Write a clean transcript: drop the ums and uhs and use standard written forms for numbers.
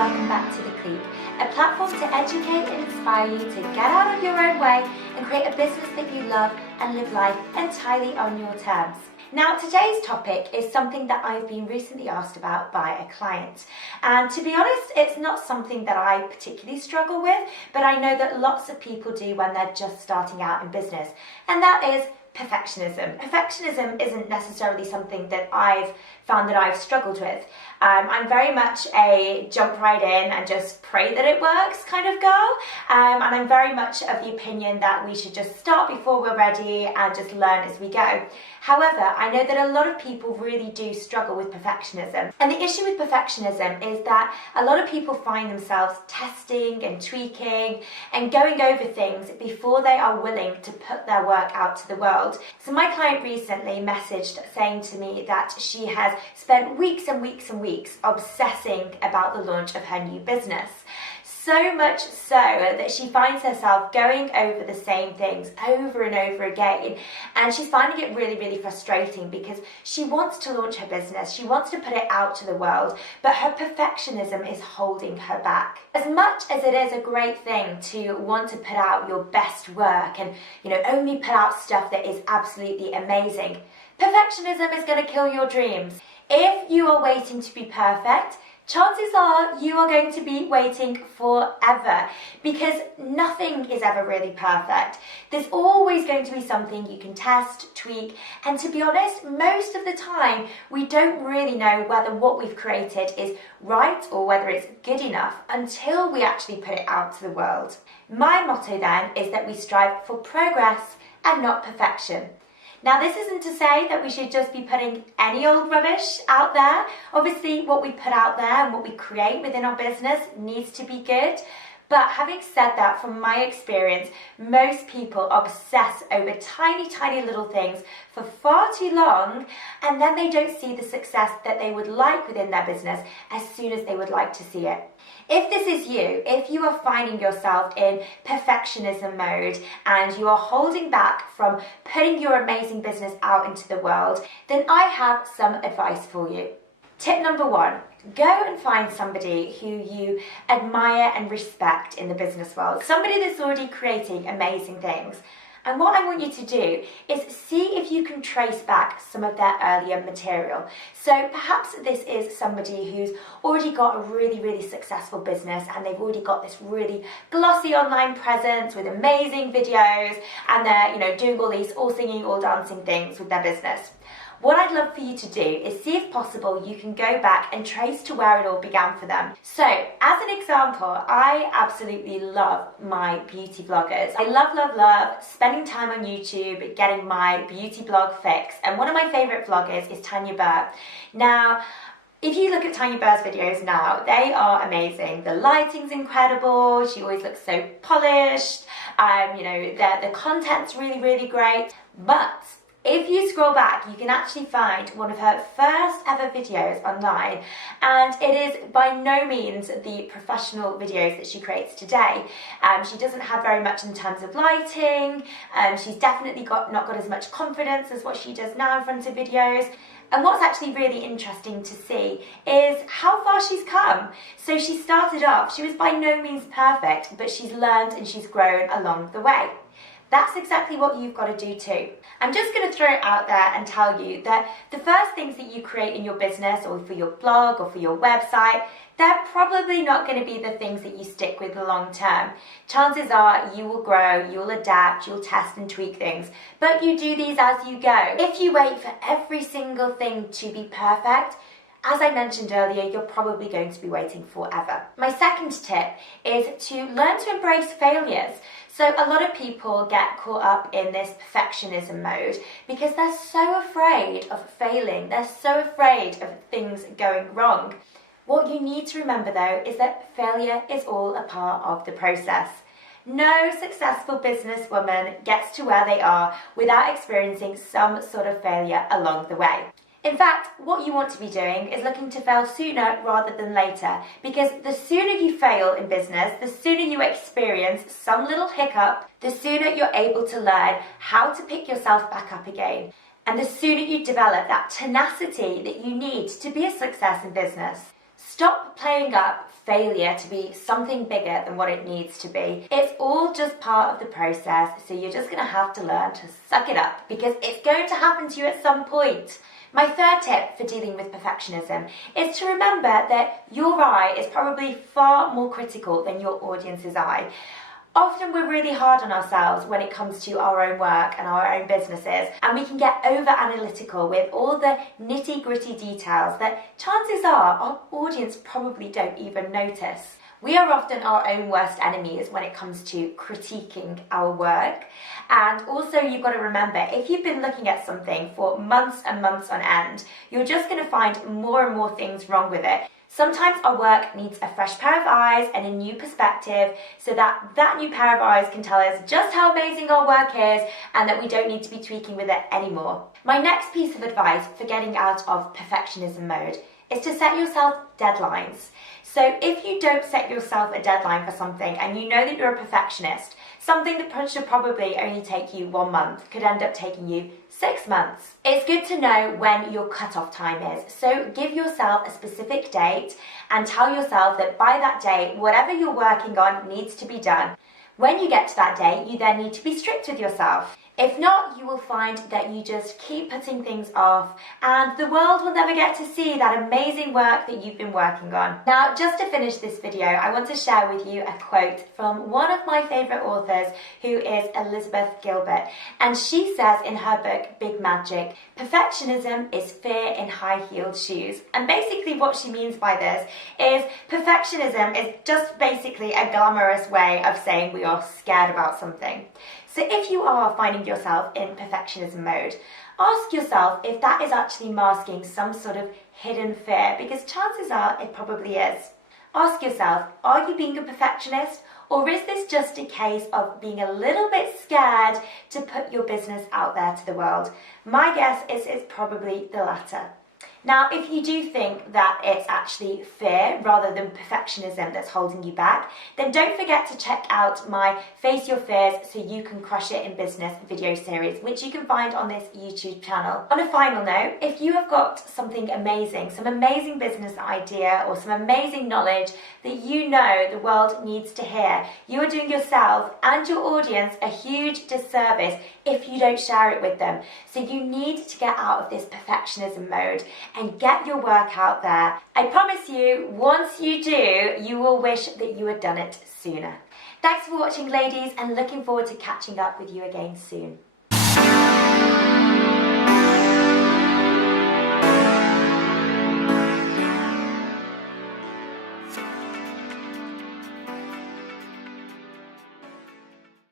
welcome back to The Clique, a platform to educate and inspire you to get out of your own way and create a business that you love and live life entirely on your terms. Now, today's topic is something that I've been recently asked about by a client. And to be honest, it's not something that I particularly struggle with, but I know that lots of people do when they're just starting out in business. And that is perfectionism. Perfectionism isn't necessarily something that I've found that I've struggled with. I'm very much a jump right in and just pray that it works kind of girl. And I'm very much of the opinion that we should just start before we're ready and just learn as we go. However, I know that a lot of people really do struggle with perfectionism. And the issue with perfectionism is that a lot of people find themselves testing and tweaking and going over things before they are willing to put their work out to the world. So my client recently messaged saying to me that she has spent weeks and weeks and weeks obsessing about the launch of her new business. So much so that she finds herself going over the same things over and over again, and she's finding it really, really frustrating because she wants to launch her business, she wants to put it out to the world, but her perfectionism is holding her back. As much as it is a great thing to want to put out your best work and, only put out stuff that is absolutely amazing, perfectionism is going to kill your dreams. If you are waiting to be perfect, chances are you are going to be waiting forever because nothing is ever really perfect. There's always going to be something you can test, tweak, and to be honest, most of the time we don't really know whether what we've created is right or whether it's good enough until we actually put it out to the world. My motto then is that we strive for progress and not perfection. Now, this isn't to say that we should just be putting any old rubbish out there. Obviously, what we put out there and what we create within our business needs to be good. But having said that, from my experience, most people obsess over tiny, tiny little things for far too long, and then they don't see the success that they would like within their business as soon as they would like to see it. If this is you, if you are finding yourself in perfectionism mode and you are holding back from putting your amazing business out into the world, then I have some advice for you. Tip number 1, go and find somebody who you admire and respect in the business world, somebody that's already creating amazing things. And what I want you to do is see if you can trace back some of their earlier material. So perhaps this is somebody who's already got a really, really successful business and they've already got this really glossy online presence with amazing videos and they're, doing all these all singing, all dancing things with their business. What I'd love for you to do is see if possible you can go back and trace to where it all began for them. So, as an example, I absolutely love my beauty vloggers. I love spending time on YouTube, getting my beauty blog fix. And one of my favourite vloggers is Tanya Burr. Now, if you look at Tanya Burr's videos now, they are amazing. The lighting's incredible. She always looks so polished. The content's really, really great. But if you scroll back, you can actually find one of her first ever videos online, and it is by no means the professional videos that she creates today. She doesn't have very much in terms of lighting. She's definitely not got as much confidence as what she does now in front of videos. And what's actually really interesting to see is how far she's come. So she started off, she was by no means perfect, but she's learned and she's grown along the way. That's exactly what you've got to do too. I'm just going to throw it out there and tell you that the first things that you create in your business or for your blog or for your website, they're probably not going to be the things that you stick with long term. Chances are you will grow, you'll adapt, you'll test and tweak things, but you do these as you go. If you wait for every single thing to be perfect, as I mentioned earlier, you're probably going to be waiting forever. My second tip is to learn to embrace failures. So a lot of people get caught up in this perfectionism mode because they're so afraid of failing. They're so afraid of things going wrong. What you need to remember though is that failure is all a part of the process. No successful businesswoman gets to where they are without experiencing some sort of failure along the way. In fact, what you want to be doing is looking to fail sooner rather than later, because the sooner you fail in business, the sooner you experience some little hiccup, the sooner you're able to learn how to pick yourself back up again, and the sooner you develop that tenacity that you need to be a success in business. Stop playing up failure to be something bigger than what it needs to be. It's all just part of the process, so you're just going to have to learn to suck it up because it's going to happen to you at some point. My third tip for dealing with perfectionism is to remember that your eye is probably far more critical than your audience's eye. Often we're really hard on ourselves when it comes to our own work and our own businesses, and we can get over analytical with all the nitty-gritty details that chances are our audience probably don't even notice. We are often our own worst enemies when it comes to critiquing our work. And also you've got to remember, if you've been looking at something for months and months on end, you're just going to find more and more things wrong with it. Sometimes our work needs a fresh pair of eyes and a new perspective so that new pair of eyes can tell us just how amazing our work is and that we don't need to be tweaking with it anymore. My next piece of advice for getting out of perfectionism mode is to set yourself deadlines. So if you don't set yourself a deadline for something and you know that you're a perfectionist, something that should probably only take you 1 month could end up taking you 6 months. It's good to know when your cutoff time is. So give yourself a specific date and tell yourself that by that date, whatever you're working on needs to be done. When you get to that date, you then need to be strict with yourself. If not, you will find that you just keep putting things off and the world will never get to see that amazing work that you've been working on. Now, just to finish this video, I want to share with you a quote from one of my favourite authors, who is Elizabeth Gilbert. And she says in her book, Big Magic, perfectionism is fear in high-heeled shoes. And basically what she means by this is perfectionism is just basically a glamorous way of saying we are scared about something. So if you are finding yourself in perfectionism mode, ask yourself if that is actually masking some sort of hidden fear, because chances are it probably is. Ask yourself, are you being a perfectionist, or is this just a case of being a little bit scared to put your business out there to the world? My guess is it's probably the latter. Now, if you do think that it's actually fear rather than perfectionism that's holding you back, then don't forget to check out my Face Your Fears So You Can Crush It in Business video series, which you can find on this YouTube channel. On a final note, if you have got something amazing, some amazing business idea or some amazing knowledge that you know the world needs to hear, you are doing yourself and your audience a huge disservice if you don't share it with them. So you need to get out of this perfectionism mode and get your work out there. I promise you, once you do, you will wish that you had done it sooner. Thanks for watching, ladies, and looking forward to catching up with you again soon.